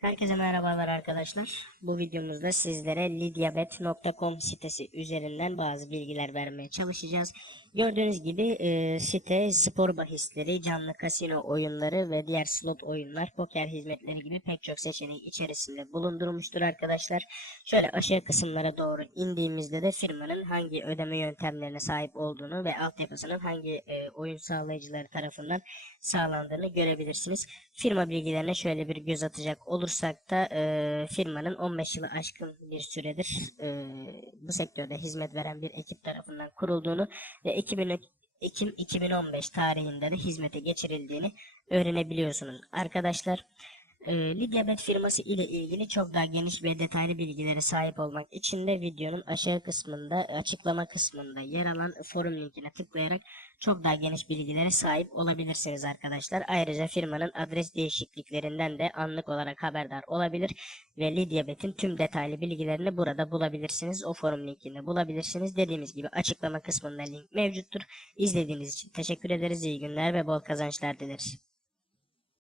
Herkese merhabalar arkadaşlar. Bu videomuzda sizlere lidyabet.com sitesi üzerinden bazı bilgiler vermeye çalışacağız. Gördüğünüz gibi e, site spor bahisleri, canlı kasino oyunları ve diğer slot oyunlar, poker hizmetleri gibi pek çok seçeneği içerisinde bulundurmuştur arkadaşlar. Şöyle aşağı kısımlara doğru indiğimizde de firmanın hangi ödeme yöntemlerine sahip olduğunu ve altyapısının hangi e, oyun sağlayıcıları tarafından sağlandığını görebilirsiniz. Firma bilgilerine şöyle bir göz atacak olursak da e, firmanın 15 yılı aşkın bir süredir e, bu sektörde hizmet veren bir ekip tarafından kurulduğunu ve 2000 Ekim 2015 tarihinde de hizmete geçirildiğini öğrenebiliyorsunuz. Arkadaşlar e, Lidyabet firması ile ilgili çok daha geniş ve detaylı bilgilere sahip olmak için de videonun aşağı kısmında açıklama kısmında yer alan forum linkine tıklayarak çok daha geniş bilgilere sahip olabilirsiniz arkadaşlar. Ayrıca firmanın adres değişikliklerinden de anlık olarak haberdar olabilir ve Lidyabet'in tüm detaylı bilgilerini burada bulabilirsiniz. O forum linkinde bulabilirsiniz. Dediğimiz gibi açıklama kısmında link mevcuttur. İzlediğiniz için teşekkür ederiz. İyi günler ve bol kazançlar dileriz.